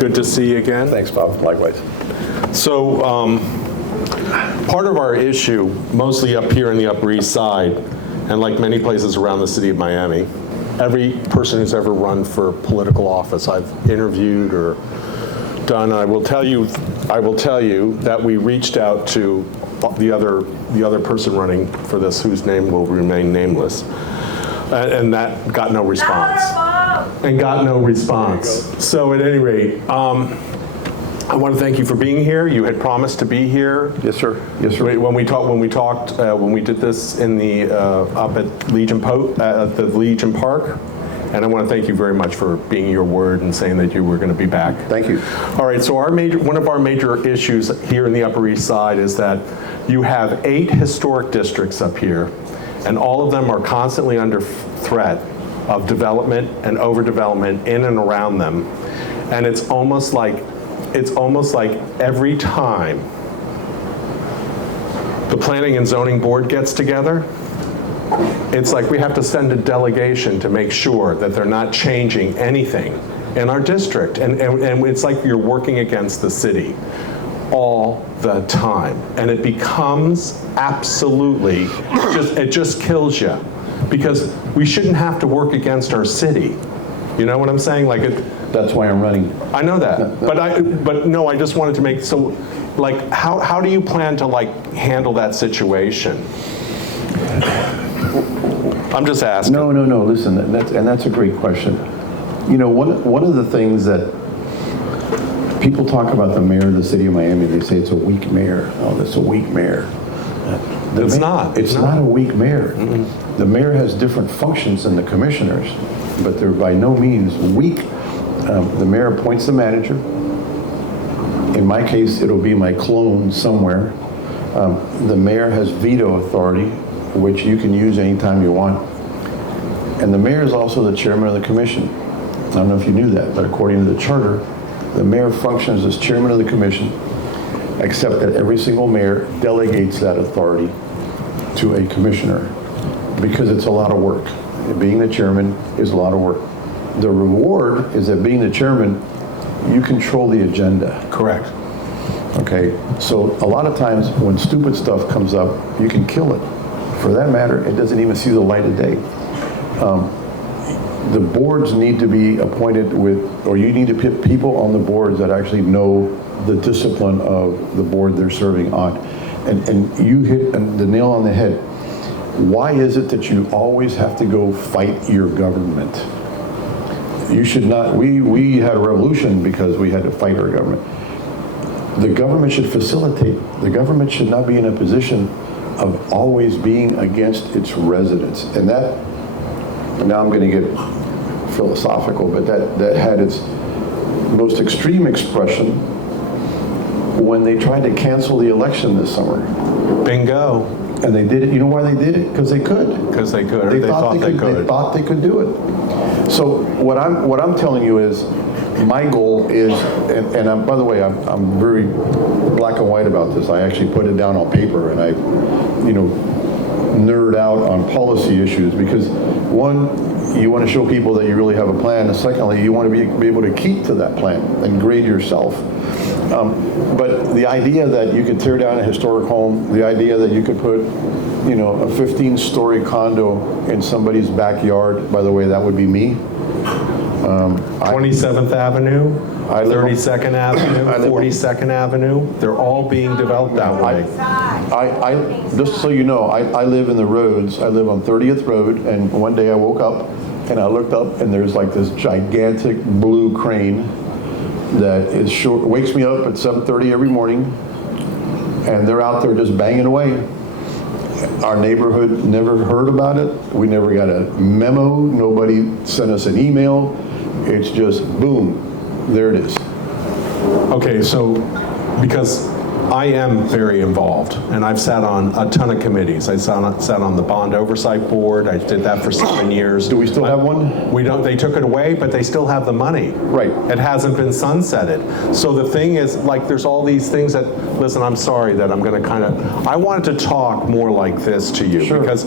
Good to see you again. Thanks, Bob. Likewise. So part of our issue, mostly up here in the Upper East Side, and like many places around the city of Miami, every person who's ever run for political office I've interviewed or done, I will tell you that we reached out to the other person running for this, whose name will remain nameless, and that got no response. So at any rate, I want to thank you for being here. You had promised to be here. Yes, sir. Yes, sir. When we did this in the up at the Legion Park, and I want to thank you very much for being your word and saying that you were going to be back. Thank you. All right. So one of our major issues here in the Upper East Side is that you have 8 historic districts up here, and all of them are constantly under threat of development and overdevelopment in and around them, and it's almost like every time the Planning and Zoning Board gets together, it's like we have to send a delegation to make sure that they're not changing anything in our district. And it's like you're working against the city all the time. And it becomes absolutely, it just kills you. Because we shouldn't have to work against our city. You know what I'm saying? That's why I'm running. I know that, but no, I just wanted to make, so like, how do you plan to handle that situation? I'm just asking. No, listen, that's a great question. You know, one of the things that people talk about the mayor of the city of Miami, they say it's a weak mayor. Oh, that's a weak mayor. It's not. It's not a weak mayor. Mm-hmm. The mayor has different functions than the commissioners, but they're by no means weak. The mayor appoints the manager. In my case, it'll be my clone somewhere. The mayor has veto authority, which you can use anytime you want. And the mayor is also the chairman of the commission. I don't know if you knew that, but according to the charter, the mayor functions as chairman of the commission, except that every single mayor delegates that authority to a commissioner because it's a lot of work. Being the chairman is a lot of work. The reward is that being the chairman, you control the agenda. Correct. Okay, so a lot of times when stupid stuff comes up, you can kill it. For that matter, it doesn't even see the light of day. The boards need to be appointed with, or you need to put people on the boards that actually know the discipline of the board they're serving on. And you hit the nail on the head. Why is it that you always have to go fight your government? You should not. We had a revolution because we had to fight our government. The government should facilitate. The government should not be in a position of always being against its residents. And that, now I'm going to get philosophical, but that had its most extreme expression when they tried to cancel the election this summer. Bingo. And they did it. You know why they did it? Because they could. Because they could. Or they thought they could. They thought they could do it. So what I'm telling you is, my goal is, and I'm, by the way, I'm very black and white about this. I actually put it down on paper, and I, nerd out on policy issues because, one, you want to show people that you really have a plan, and secondly, you want to be able to keep to that plan and grade yourself. But the idea that you could tear down a historic home, the idea that you could put, a 15-story condo in somebody's backyard, by the way, that would be me. 27th Avenue, 32nd Avenue, 42nd Avenue, they're all being developed that way. I just so you know, I live in the roads. I live on 30th Road, and one day I woke up and I looked up and there's like this gigantic blue crane that is short, wakes me up at 7:30 every morning, and they're out there just banging away. Our neighborhood never heard about it. We never got a memo. Nobody sent us an email. It's just boom, there it is. Okay, so because I am very involved, and I've sat on a ton of committees. I sat on the Bond Oversight Board. I did that for 7 years. Do we still have one? We don't. They took it away, but they still have the money. Right. It hasn't been sunsetted. So the thing is, like, there's all these things that, listen, I'm sorry that I'm going to kind of, I wanted to talk more like this to you. Sure. Because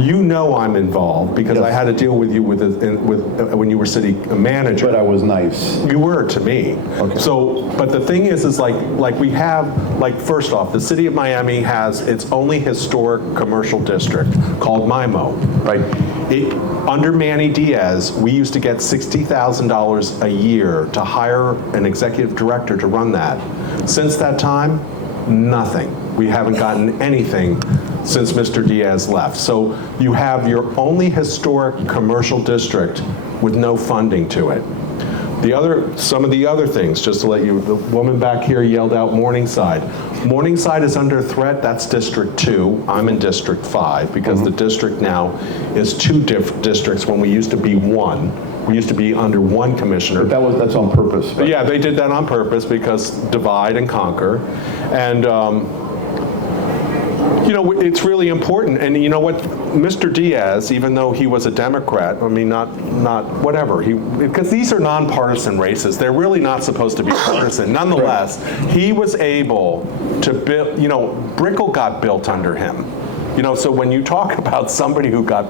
you know I'm involved, because I had to deal with you with when you were city manager. But I was nice. You were to me. Okay. So, but the thing is like we have, like, first off, the city of Miami has its only historic commercial district called MIMO. Right. Under Manny Diaz, we used to get $60,000 a year to hire an executive director to run that. Since that time, nothing. We haven't gotten anything since Mr. Diaz left. So you have your only historic commercial district with no funding to it. Some of the other things, just to let you, the woman back here yelled out Morningside. Morningside is under threat. That's District 2. I'm in District 5 because the district now is 2 districts when we used to be 1. We used to be under 1 commissioner. But that's on purpose. But yeah, they did that on purpose because divide and conquer. And you know, it's really important. And you know what, Mr. Diaz, even though he was a Democrat, I mean, not whatever, because these are nonpartisan races. They're really not supposed to be partisan. Nonetheless, he was able to build, you know, Brickell got built under him. You know, so when you talk about somebody who got,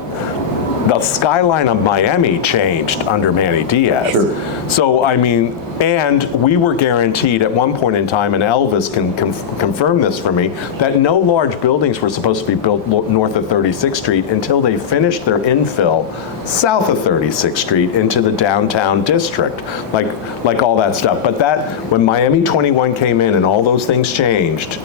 the skyline of Miami changed under Manny Diaz. Sure. So, I mean, and we were guaranteed at one point in time, and Elvis can confirm this for me, that no large buildings were supposed to be built north of 36th Street until they finished their infill south of 36th Street into the downtown district, like all that stuff. But that, when Miami 21 came in and all those things changed,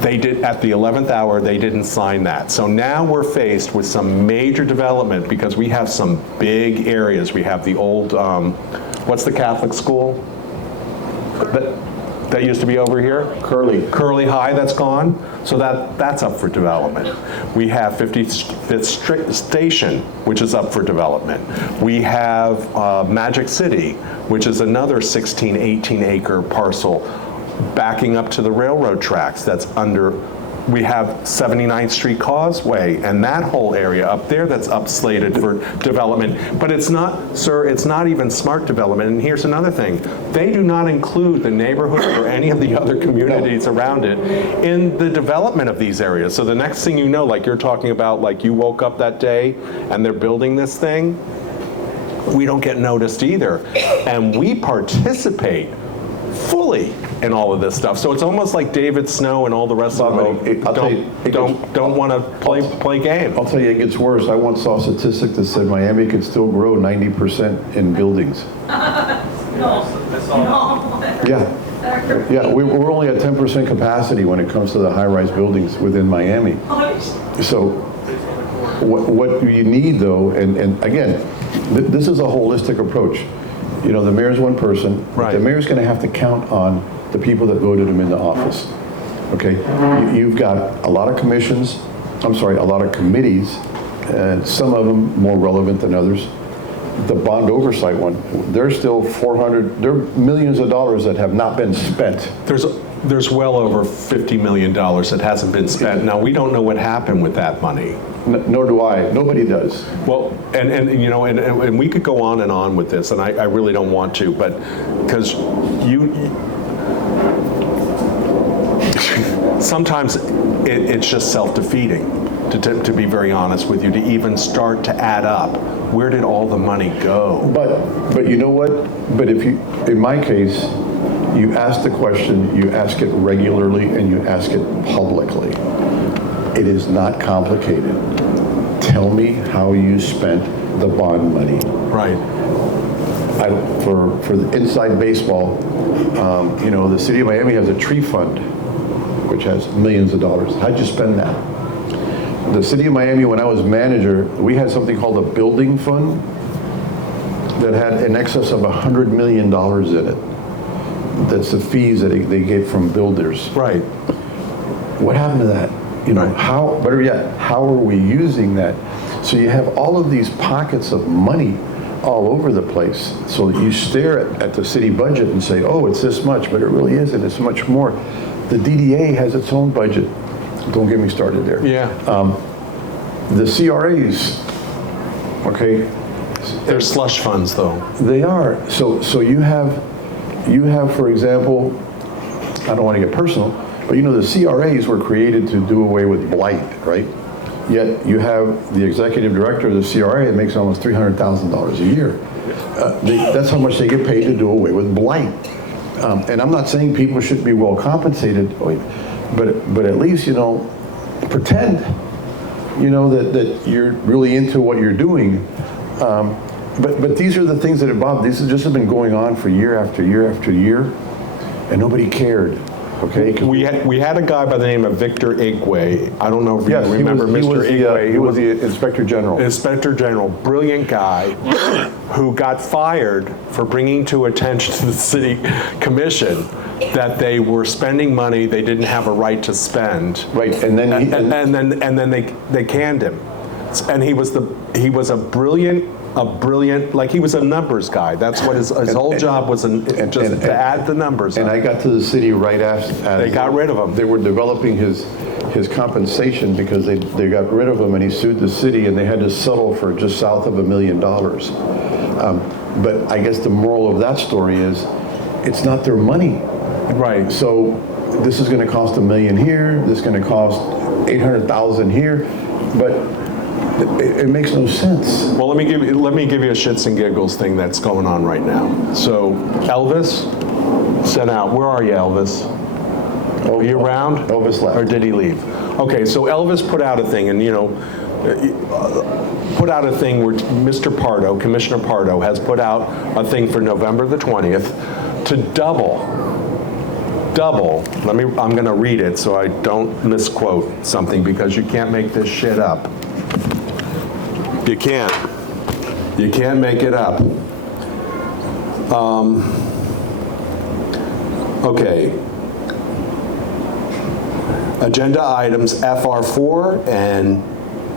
they did, at the 11th hour, they didn't sign that. So now we're faced with some major development because we have some big areas. We have the old, what's the Catholic school that used to be over here? Curly High, that's gone. So that's up for development. We have 55th Station, which is up for development. We have Magic City, which is another 16, 18 acre parcel backing up to the railroad tracks. That's under, we have 79th Street Causeway and that whole area up there that's up slated for development. But it's not, sir, it's not even smart development. And here's another thing. They do not include the neighborhood or any of the other communities around it in the development of these areas. So the next thing you know, like you're talking about, like you woke up that day and they're building this thing, we don't get noticed either. And we participate fully in all of this stuff. So it's almost like David Snow and all the rest of them don't want to play game. I'll tell you, it gets worse. I once saw a statistic that said Miami could still grow 90% in buildings. No. Yeah, we're only at 10% capacity when it comes to the high-rise buildings within Miami. So what you need, though, and again, this is a holistic approach. You know, the mayor's one person. Right. The mayor's going to have to count on the people that voted him into office. Okay? You've got a lot of commissions, a lot of committees, and some of them more relevant than others. The bond oversight one, there's still there are millions of dollars that have not been spent. There's well over $50 million that hasn't been spent. Now, we don't know what happened with that money. Nor do I. Nobody does. Well, and you know, and we could go on with this, and I really don't want to, but because sometimes it's just self-defeating, to be very honest with you, to even start to add up. Where did all the money go? But you know what? But if you, in my case, you ask the question, you ask it regularly, and you ask it publicly. It is not complicated. Tell me how you spent the bond money. Right. For the inside baseball, you know, the city of Miami has a tree fund, which has millions of dollars. How'd you spend that? The city of Miami, when I was manager, we had something called a building fund that had in excess of $100 million in it. That's the fees that they get from builders. Right. What happened to that? You know, how, better yet, how are we using that? So you have all of these pockets of money all over the place, so that you stare at the city budget and say, oh, it's this much, but it really isn't, it's much more. The DDA has its own budget. Don't get me started there. Yeah. The CRAs, okay, They're slush funds, though. they are. So you have, for example, I don't want to get personal, but you know the CRAs were created to do away with blight, right? Yet you have the executive director of the CRA that makes almost $300,000 a year. That's how much they get paid to do away with blight. And I'm not saying people should be well compensated, but at least, you know, pretend, you know, that you're really into what you're doing. But these are the things that Bob, these have just been going on for year after year after year, and nobody cared. Okay. We had a guy by the name of Victor Igwe. I don't know if you Yes, remember Mr. Igwe. He was the Inspector General. Inspector General, brilliant guy, who got fired for bringing to attention to the city commission that they were spending money they didn't have a right to spend. Right, and then And then they canned him. And he was a brilliant, like he was a numbers guy. That's what his whole job was, to add the numbers And up. I got to the city right as They got rid of him. They were developing his compensation because they got rid of him, and he sued the city, and they had to settle for just south of $1 million. But I guess the moral of that story is, it's not their money. Right. So this is going to cost $1 million here. This is going to cost $800,000 here, but it makes no sense. Well, let me give you a shits and giggles thing that's going on right now. So Elvis sent out. Where are you, Elvis? Are you around? Elvis left. Or did he leave? Okay, so Elvis put out a thing, and put out a thing where Mr. Pardo, Commissioner Pardo, has put out a thing for November the 20th to double. I'm going to read it so I don't misquote something, because you can't make this shit up. You can't make it up. Okay. Agenda items FR4 and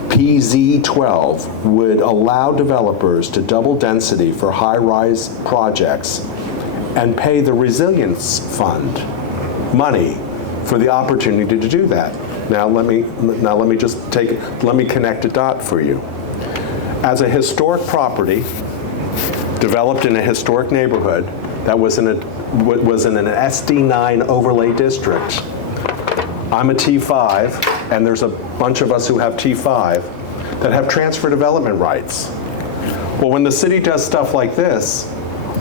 PZ12 would allow developers to double density for high-rise projects and pay the Resilience Fund money for the opportunity to do that. Now let me connect a dot for you. As a historic property developed in a historic neighborhood that was in an SD9 overlay district, I'm a T5, and there's a bunch of us who have T5 that have transfer development rights. Well, when the city does stuff like this,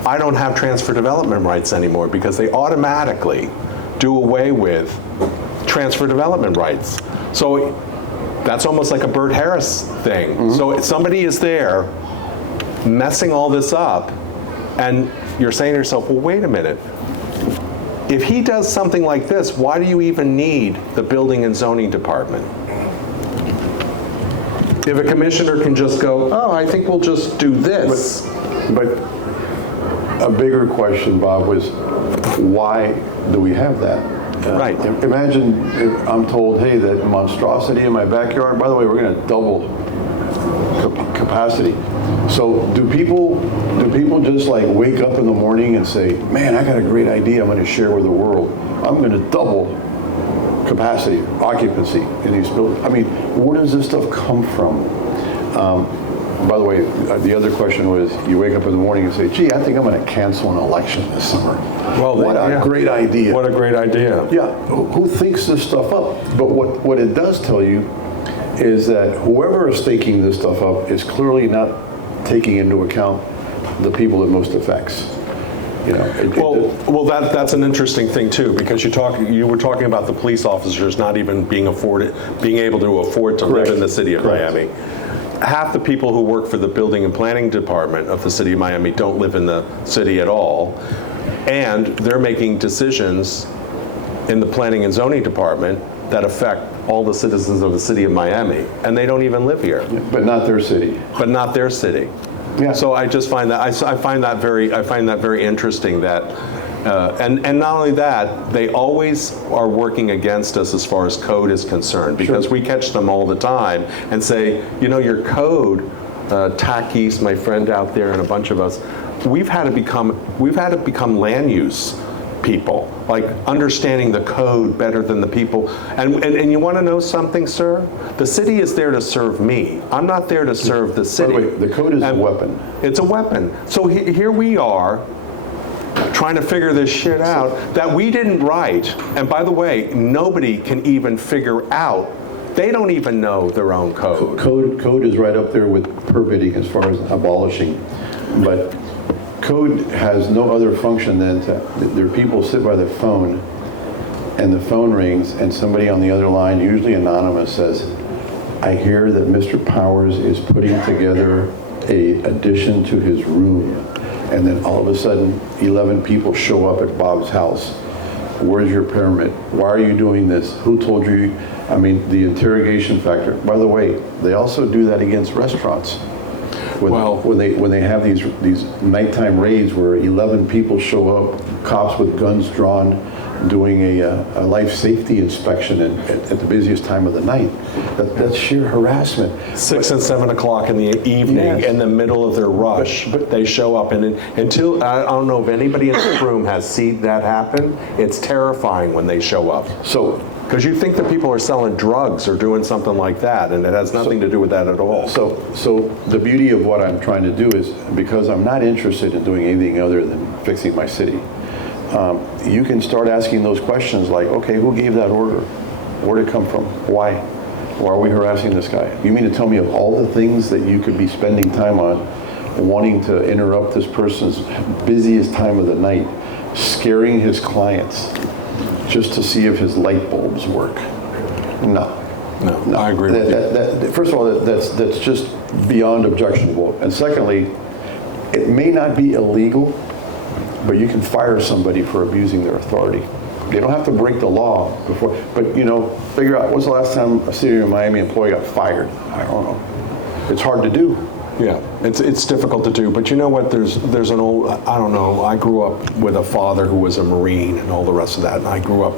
I don't have transfer development rights anymore, because they automatically do away with transfer development rights. So that's almost like a Bert Harris thing. Mm-hmm. So somebody is there messing all this up, and you're saying to yourself, well, wait a minute. If he does something like this, why do you even need the building and zoning department? If a commissioner can just go, oh, I think we'll just do this. But a bigger question, Bob, was why do we have that? Right. Imagine if I'm told, hey, that monstrosity in my backyard, by the way, we're going to double capacity. So do people just like wake up in the morning and say, man, I got a great idea I'm going to share with the world. I'm going to double capacity, occupancy in these buildings. I mean, where does this stuff come from? By the way, the other question was, you wake up in the morning and say, gee, I think I'm going to cancel an election this summer. Well, what a great idea. What a great idea. Yeah, who thinks this stuff up? But what it does tell you is that whoever is thinking this stuff up is clearly not taking into account the people it most affects. That's an interesting thing too, because you were talking about the police officers not even being able to afford to live in the city of Miami. Half the people who work for the building and planning department of the city of Miami don't live in the city at all, and they're making decisions in the planning and zoning department that affect all the citizens of the city of Miami, and they don't even live here. But not their city. Yeah. So I just find that I find that very interesting that, and not only that, they always are working against us as far as code is concerned, because we catch them all the time and say, your code, Takis, my friend out there, and a bunch of us, we've had to become land use people, like understanding the code better than the people. And you want to know something, sir? The city is there to serve me. I'm not there to serve the city. By the way, the code is a weapon. It's a weapon. So here we are trying to figure this shit out that we didn't write. And by the way, nobody can even figure out. They don't even know their own code. Code is right up there with permitting as far as abolishing. But code has no other function than there are people sit by the phone and the phone rings and somebody on the other line, usually anonymous, says, I hear that Mr. Powers is putting together a addition to his room. And then all of a sudden, 11 people show up at Bob's house. Where's your permit? Why are you doing this? Who told you? I mean, the interrogation factor. By the way, they also do that against restaurants. When they have these nighttime raids where 11 people show up, cops with guns drawn, doing a life safety inspection at the busiest time of the night. That's sheer harassment. 6 and 7 o'clock in the evening, Yes. in the middle of their rush, but they show up. And until, I don't know if anybody in this room has seen that happen, it's terrifying when they show up. So, because you think that people are selling drugs or doing something like that, and it has nothing to do with that at all. So the beauty of what I'm trying to do is, because I'm not interested in doing anything other than fixing my city, you can start asking those questions like, okay, who gave that order? Where did it come from? Why? Why are we harassing this guy? You mean to tell me of all the things that you could be spending time on, wanting to interrupt this person's busiest time of the night, scaring his clients, just to see if his light bulbs work? No, I agree with you. First of all, that's just beyond objectionable. And secondly, it may not be illegal, but you can fire somebody for abusing their authority. They don't have to break the law before, but figure out when's the last time a city of Miami employee got fired. I don't know. It's hard to do. Yeah, it's difficult to do, but you know what, there's an old, I don't know, I grew up with a father who was a Marine and all the rest of that, and I grew up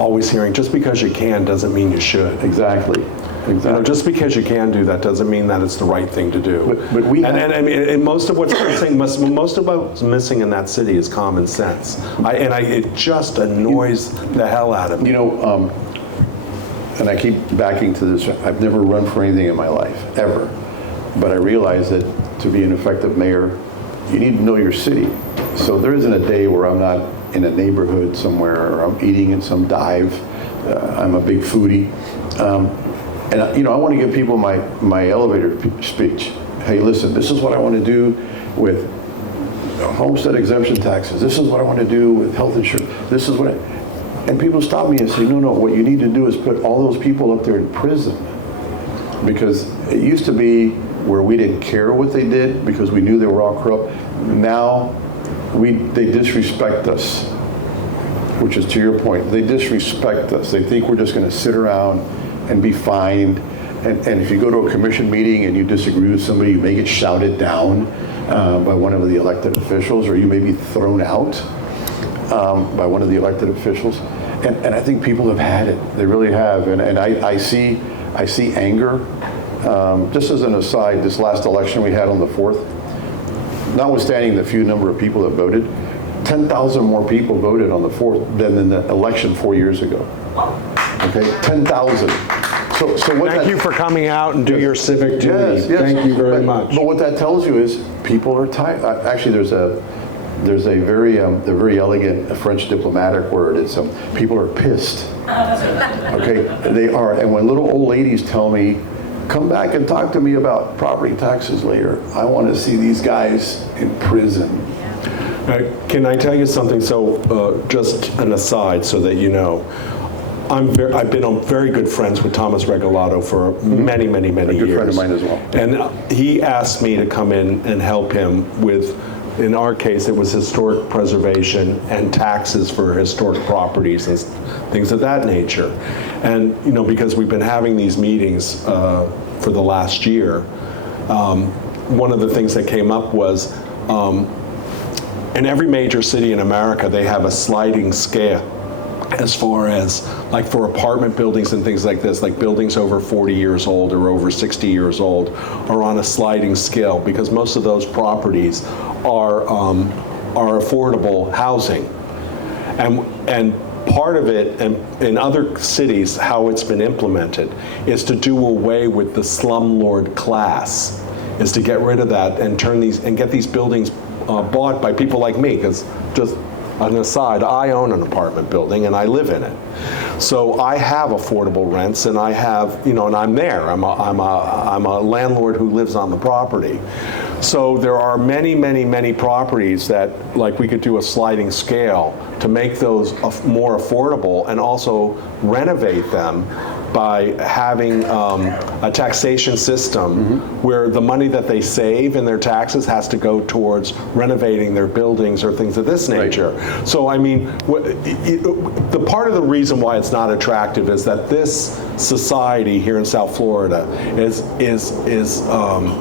always hearing, just because you can doesn't mean you should. Exactly. Just because you can do that doesn't mean that it's the right thing to do. But we and most of what's missing, most of what's missing in that city is common sense. It just annoys the hell out of me. And I keep backing to this. I've never run for anything in my life, ever. But I realize that to be an effective mayor, you need to know your city. So there isn't a day where I'm not in a neighborhood somewhere or I'm eating in some dive. I'm a big foodie. And I want to give people my elevator speech. Hey, listen, this is what I want to do with homestead exemption taxes. This is what I want to do with health insurance. This is what and people stop me and say, no, what you need to do is put all those people up there in prison. Because it used to be where we didn't care what they did because we knew they were all corrupt. Now they disrespect us, which is to your point. They disrespect us. They think we're just going to sit around and be fined. And if you go to a commission meeting and you disagree with somebody, you may get shouted down by one of the elected officials, or you may be thrown out by one of the elected officials. And I think people have had it. They really have. And I see anger. Just as an aside, this last election we had on the 4th, notwithstanding the few number of people that voted, 10,000 more people voted on the 4th than in the election 4 years ago. Okay, 10,000. So Thank you for coming out and do your civic duty. Yes. Thank you very much. But what that tells you is people are tired. Actually, there's a very elegant French diplomatic word. It's people are pissed. Okay, they are. And when little old ladies tell me, come back and talk to me about property taxes later, I want to see these guys in prison. Can I tell you something? So just an aside so that you know. I've been very good friends with Thomas Regalado for many years. A good friend of mine as well. And he asked me to come in and help him with, in our case, it was historic preservation and taxes for historic properties and things of that nature. And, because we've been having these meetings for the last year, one of the things that came up was, in every major city in America, they have a sliding scale as far as, like for apartment buildings and things like this, like buildings over 40 years old or over 60 years old are on a sliding scale because most of those properties are affordable housing. And part of it, and in other cities, how it's been implemented, is to do away with the slumlord class, is to get rid of that and turn these and get these buildings bought by people like me. Because just an aside, I own an apartment building and I live in it, so I have affordable rents, and I have, and I'm there. I'm a landlord who lives on the property. So there are many, many, many properties that, like, we could do a sliding scale to make those more affordable and also renovate them by having a taxation system where the money that they save in their taxes has to go towards renovating their buildings or things of this nature. So, I mean, the part of the reason why it's not attractive is that this society here in South Florida is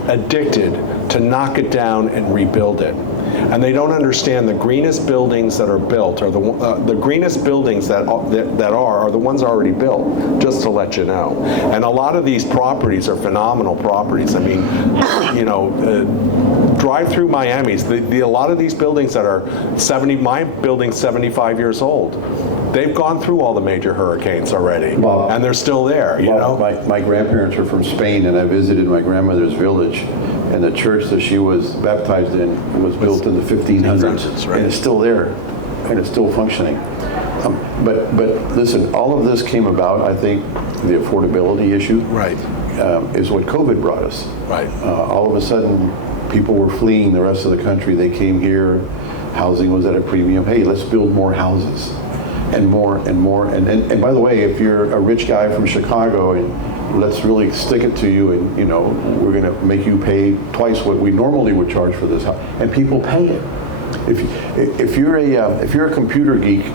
addicted to knock it down and rebuild it. And they don't understand the greenest buildings that are built, or the greenest buildings that are the ones already built, just to let you know. And a lot of these properties are phenomenal properties. I mean, drive through Miami's, a lot of these buildings that are my building's 75 years old. They've gone through all the major hurricanes already, and they're still there, My grandparents are from Spain, and I visited my grandmother's village, and the church that she was baptized in was built in the 1500s, right. And it's still there, and it's still functioning. But listen, all of this came about, I think, the affordability issue is what COVID brought us. Right. All of a sudden, people were fleeing the rest of the country. They came here, housing was at a premium. Hey, let's build more houses. And more and more. And by the way, if you're a rich guy from Chicago, and let's really stick it to you, and we're going to make you pay twice what we normally would charge for this house, and people pay it. If you're a computer geek,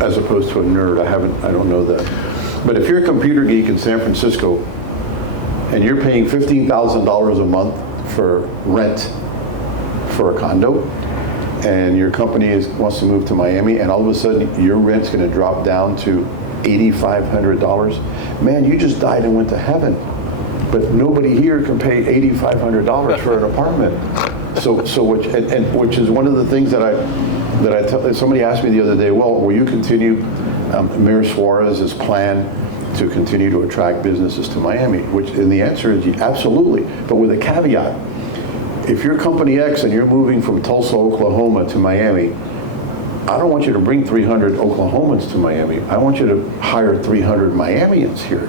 as opposed to a nerd, I don't know that, but if you're a computer geek in San Francisco, and you're paying $15,000 a month for rent for a condo, and your company wants to move to Miami, and all of a sudden your rent's going to drop down to $8,500, man, you just died and went to heaven. But nobody here can pay $8,500 for an apartment. So which is one of the things that I tell. Somebody asked me the other day, well, will you continue Mayor Suarez's plan to continue to attract businesses to Miami? And the answer is absolutely, but with a caveat. If you're Company X and you're moving from Tulsa, Oklahoma to Miami, I don't want you to bring 300 Oklahomans to Miami. I want you to hire 300 Miamians here.